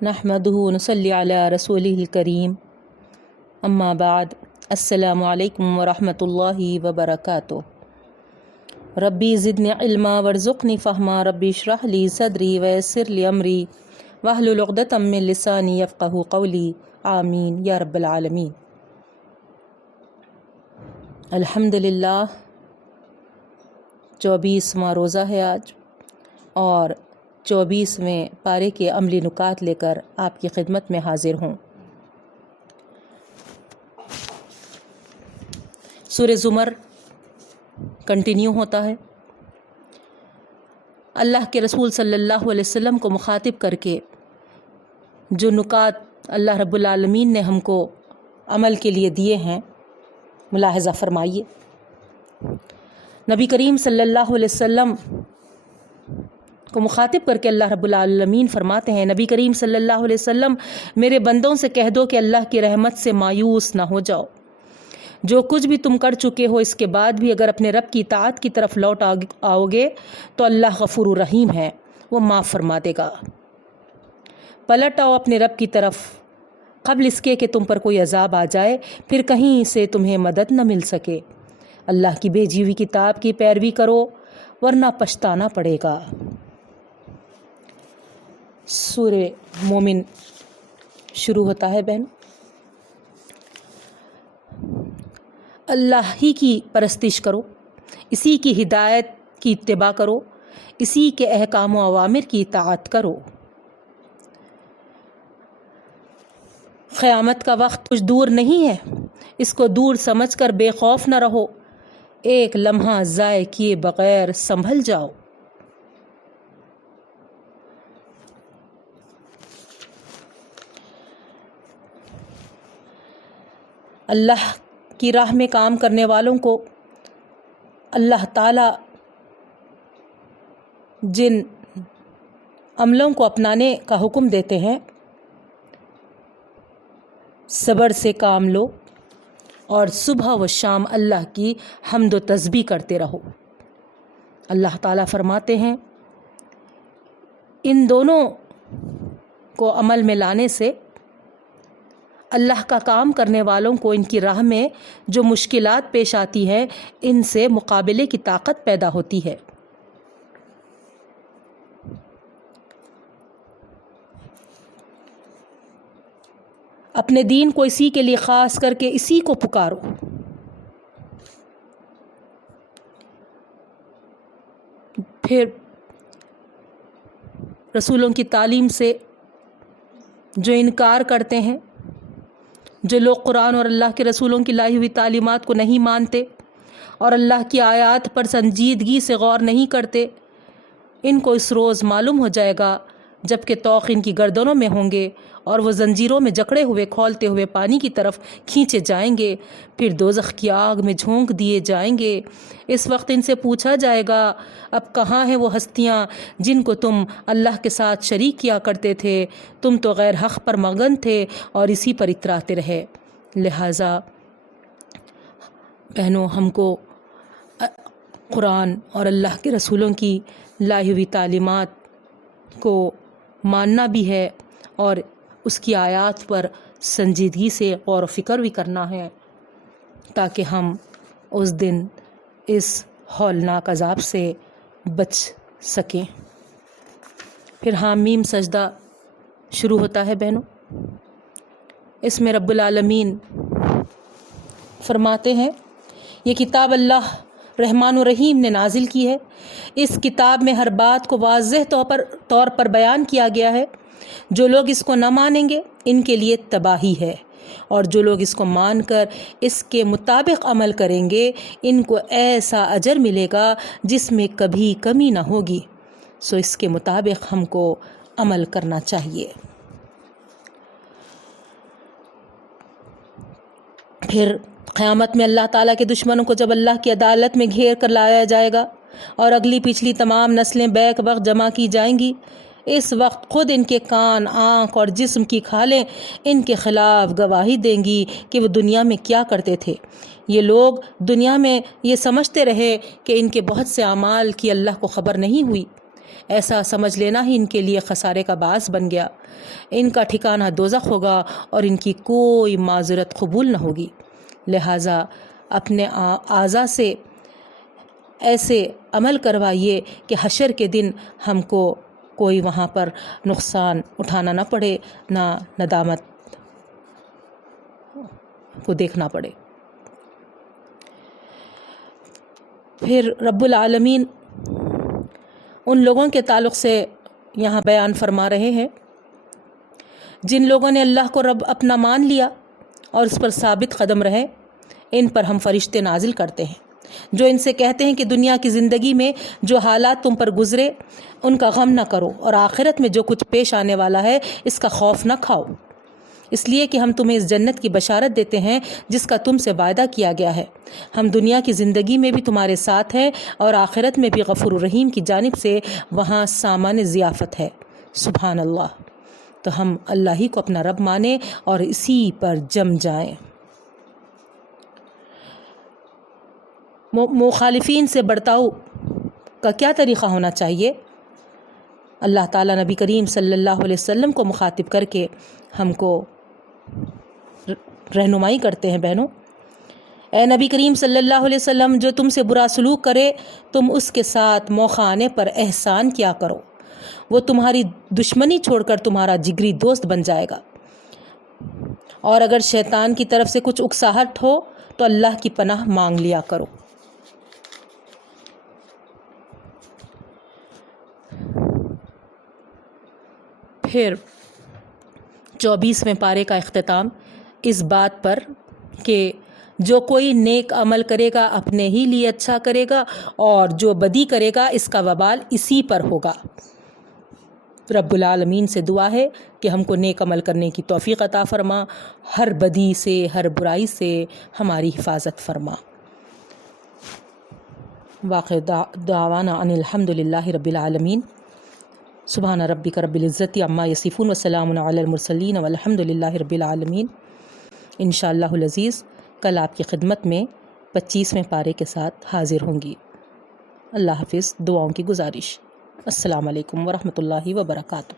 نحمدہ ونصلی علی رسولہ الکریم اما بعد السلام علیکم ورحمۃ اللہ وبرکاتہ۔ ربی زدنی علما ورزقنی فہما ربی اشرح لی صدری ویسر لی امری واحلل عقدۃ من لسانی یفقہوا قولی آمین یا رب العالمین۔ الحمدللہ 24واں روزہ ہے آج، اور 24ویں پارے کے عملی نکات لے کر آپ کی خدمت میں حاضر ہوں۔ سورہ زمر کنٹینیو ہوتا ہے۔ اللہ کے رسول صلی اللہ علیہ وسلم کو مخاطب کر کے جو نکات اللہ رب العالمین نے ہم کو عمل کے لیے دیے ہیں، ملاحظہ فرمائیے۔ نبی کریم صلی اللہ علیہ وسلم کو مخاطب کر کے اللہ رب العالمین فرماتے ہیں، نبی کریم صلی اللہ علیہ وسلم میرے بندوں سے کہہ دو کہ اللہ کی رحمت سے مایوس نہ ہو جاؤ۔ جو کچھ بھی تم کر چکے ہو، اس کے بعد بھی اگر اپنے رب کی اطاعت کی طرف لوٹ آؤ گے تو اللہ غفور الرحیم ہے، وہ معاف فرما دے گا۔ پلٹ آؤ اپنے رب کی طرف قبل اس کے کہ تم پر کوئی عذاب آ جائے، پھر کہیں سے تمہیں مدد نہ مل سکے۔ اللہ کی بھیجی ہوئی کتاب کی پیروی کرو ورنہ پچھتانا پڑے گا۔ سورہ مومن شروع ہوتا ہے بہن۔ اللہ ہی کی پرستش کرو، اسی کی ہدایت کی اتباع کرو، اسی کے احکام و اوامر کی اطاعت کرو۔ قیامت کا وقت کچھ دور نہیں ہے، اس کو دور سمجھ کر بے خوف نہ رہو، ایک لمحہ ضائع کیے بغیر سنبھل جاؤ۔ اللہ کی راہ میں کام کرنے والوں کو اللہ تعالیٰ جن عملوں کو اپنانے کا حکم دیتے ہیں، صبر سے کام لو اور صبح و شام اللہ کی حمد و تسبیح کرتے رہو۔ اللہ تعالیٰ فرماتے ہیں ان دونوں کو عمل میں لانے سے اللہ کا کام کرنے والوں کو ان کی راہ میں جو مشکلات پیش آتی ہیں، ان سے مقابلے کی طاقت پیدا ہوتی ہے۔ اپنے دین کو اسی کے لیے خاص کر کے اسی کو پکارو۔ پھر رسولوں کی تعلیم سے جو انکار کرتے ہیں، جو لوگ قرآن اور اللہ کے رسولوں کی لائی ہوئی تعلیمات کو نہیں مانتے اور اللہ کی آیات پر سنجیدگی سے غور نہیں کرتے، ان کو اس روز معلوم ہو جائے گا جب کہ طوق ان کی گردنوں میں ہوں گے اور وہ زنجیروں میں جکڑے ہوئے کھولتے ہوئے پانی کی طرف کھینچے جائیں گے، پھر دوزخ کی آگ میں جھونک دیے جائیں گے۔ اس وقت ان سے پوچھا جائے گا، اب کہاں ہیں وہ ہستیاں جن کو تم اللہ کے ساتھ شریک کیا کرتے تھے؟ تم تو غیر حق پر مگن تھے اور اسی پر اتراتے رہے۔ لہٰذا بہنوں، ہم کو قرآن اور اللہ کے رسولوں کی لائی ہوئی تعلیمات کو ماننا بھی ہے اور اس کی آیات پر سنجیدگی سے غور و فکر بھی کرنا ہے، تاکہ ہم اس دن اس ہولناک عذاب سے بچ سکیں۔ پھر حامیم سجدہ شروع ہوتا ہے بہنوں۔ اس میں رب العالمین فرماتے ہیں یہ کتاب اللہ رحمان و رحیم نے نازل کی ہے، اس کتاب میں ہر بات کو واضح طور پر بیان کیا گیا ہے۔ جو لوگ اس کو نہ مانیں گے ان کے لیے تباہی ہے، اور جو لوگ اس کو مان کر اس کے مطابق عمل کریں گے ان کو ایسا اجر ملے گا جس میں کبھی کمی نہ ہوگی۔ سو اس کے مطابق ہم کو عمل کرنا چاہیے۔ پھر قیامت میں اللہ تعالیٰ کے دشمنوں کو جب اللہ کی عدالت میں گھیر کر لایا جائے گا اور اگلی پچھلی تمام نسلیں بیک وقت جمع کی جائیں گی، اس وقت خود ان کے کان، آنکھ اور جسم کی کھالیں ان کے خلاف گواہی دیں گی کہ وہ دنیا میں کیا کرتے تھے۔ یہ لوگ دنیا میں یہ سمجھتے رہے کہ ان کے بہت سے اعمال کی اللہ کو خبر نہیں ہوئی، ایسا سمجھ لینا ہی ان کے لیے خسارے کا باعث بن گیا۔ ان کا ٹھکانہ دوزخ ہوگا اور ان کی کوئی معذرت قبول نہ ہوگی۔ لہٰذا اپنے اعضاء سے ایسے عمل کروائیے کہ حشر کے دن ہم کو کوئی وہاں پر نقصان اٹھانا نہ پڑے، نہ ندامت کو دیکھنا پڑے۔ پھر رب العالمین ان لوگوں کے تعلق سے یہاں بیان فرما رہے ہیں جن لوگوں نے اللہ کو رب اپنا مان لیا اور اس پر ثابت قدم رہے۔ ان پر ہم فرشتے نازل کرتے ہیں جو ان سے کہتے ہیں کہ دنیا کی زندگی میں جو حالات تم پر گزرے ان کا غم نہ کرو، اور آخرت میں جو کچھ پیش آنے والا ہے اس کا خوف نہ کھاؤ، اس لیے کہ ہم تمہیں اس جنت کی بشارت دیتے ہیں جس کا تم سے وعدہ کیا گیا ہے۔ ہم دنیا کی زندگی میں بھی تمہارے ساتھ ہیں اور آخرت میں بھی غفور الرحیم کی جانب سے وہاں سامان ضیافت ہے۔ سبحان اللہ۔ تو ہم اللہ ہی کو اپنا رب مانیں اور اسی پر جم جائیں۔ مخالفین سے برتاؤ کا کیا طریقہ ہونا چاہیے؟ اللہ تعالیٰ نبی کریم صلی اللہ علیہ وسلم کو مخاطب کر کے ہم کو رہنمائی کرتے ہیں۔ بہنوں، اے نبی کریم صلی اللہ علیہ وسلم، جو تم سے برا سلوک کرے تم اس کے ساتھ موقع آنے پر احسان کیا کرو، وہ تمہاری دشمنی چھوڑ کر تمہارا جگری دوست بن جائے گا، اور اگر شیطان کی طرف سے کچھ اکساہٹ ہو تو اللہ کی پناہ مانگ لیا کرو۔ پھر 24ویں پارے کا اختتام اس بات پر کہ جو کوئی نیک عمل کرے گا اپنے ہی لیے اچھا کرے گا، اور جو بدی کرے گا اس کا وبال اسی پر ہوگا۔ رب العالمین سے دعا ہے کہ ہم کو نیک عمل کرنے کی توفیق عطا فرما، ہر بدی سے ہر برائی سے ہماری حفاظت فرما۔ واخر دعوانا ان الحمد للہ رب العالمین۔ سبحان ربک رب العزت عما یصفون وسلام علی المرسلین والحمد للہ رب العالمین۔ انشاءاللہ العزیز کل آپ کی خدمت میں 25ویں پارے کے ساتھ حاضر ہوں گی۔ اللہ حافظ۔ دعاؤں کی گزارش۔ السلام علیکم ورحمۃ اللہ وبرکاتہ۔